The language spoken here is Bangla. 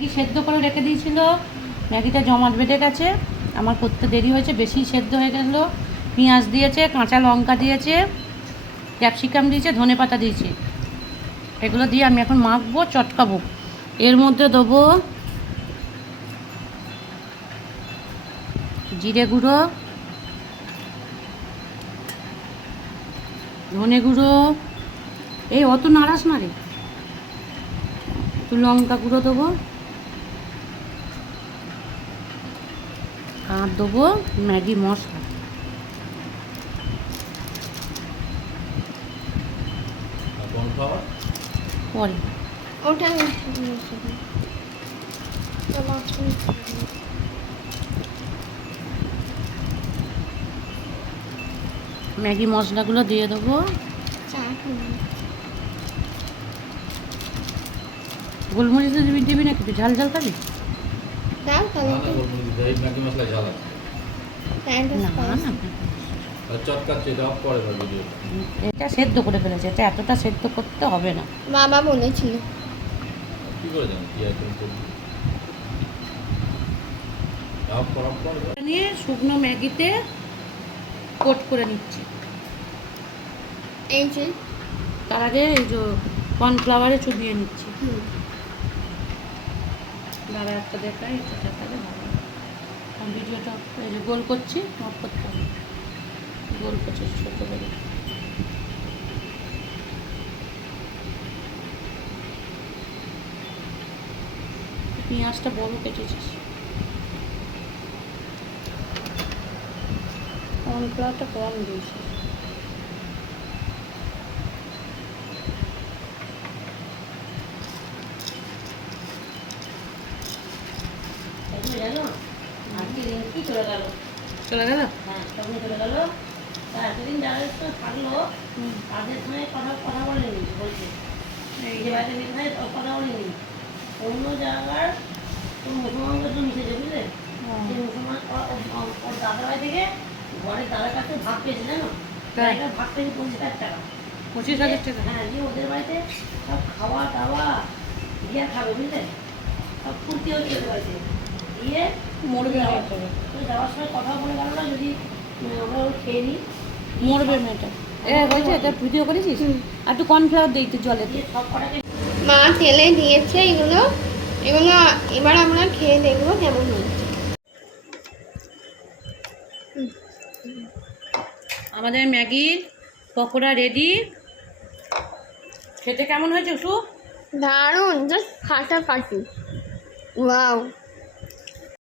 ম্যাগি সেদ্ধ করে রেখে দিয়েছিল, ম্যাগিটা জমাট বেঁধে গেছে, আমার করতে দেরি হয়েছে, বেশি সেদ্ধ হয়ে গেল। পেঁয়াজ দিয়েছে, কাঁচা লঙ্কা দিয়েছে, ক্যাপসিকাম দিয়েছে, ধনেপাতা দিয়েছে। এগুলো দিয়ে আমি এখন মাখবো, চটকাবো। এর মধ্যে দেবো জিরে গুঁড়ো, ধনে গুঁড়ো, এই অত নাড়াস না রে, একটু লঙ্কা গুঁড়ো দেবো, আর দেবো ম্যাগি মশলা। পরে ওটা ম্যাগি মশলাগুলো দিয়ে দেবো। গোলমরিচ দিবি না, একটু ঝাল ঝাল খাবি? এটা সেদ্ধ করে ফেলেছে, এটা এতটা সেদ্ধ করতে হবে না। বাবা বলেছিল নিয়ে শুকনো ম্যাগিতে কোট করে নিচ্ছি। এই যে তার আগে এই যে কর্নফ্লাওয়ারে চুবিয়ে নিচ্ছি। দাঁড়া একটা দেখাই, এটা দেখালে ভালো। আমি ভিডিওটা এই যে গোল করছি, অফ করতে হবে, গোল করছি ছোটো করে। পেঁয়াজটা বড় কেটেছিস, কর্নফ্লাওয়ারটা কম দিয়েছিস। চলে গেল, হ্যাঁ তখন চলে গেল। এতদিন যারা থাকলো তাদের সঙ্গে কথা বলেনি, বলছে এই যে বাড়িতে কথা বলেনি, অন্য জায়গার মুসলমানদের তো মিশেছে, বুঝলে? সেই মুসলমান ওর দাদার বাড়ি থেকে ঘরের দাদার কাছে ভাগ পেয়েছে, জানো? ভাগ পেয়েছে 25,000 টাকা। 25,000 টাকা? হ্যাঁ, দিয়ে ওদের বাড়িতে সব খাওয়া দাওয়া দিয়ে খাবে, বুঝলে? সব ফুর্তি হচ্ছে ওদের বাড়িতে। দিয়ে মরবে, যাওয়ার সময় কথা বলে গেল না, যদি আমরা খেয়ে নিই মরবে মেয়েটা। হয়েছে, এটা ভিডিও করেছিস? আর একটু কর্নফ্লাওয়ার দিই তো জলে দিয়ে সব কটাকে। মা তেলে দিয়েছে এগুলো, এবার আমরা খেয়ে দেখবো কেমন হচ্ছে। আমাদের ম্যাগির পকোড়া রেডি। খেতে কেমন হয়েছে সু? দারুণ, জাস্ট ফাটাফাটি। ওয়াও।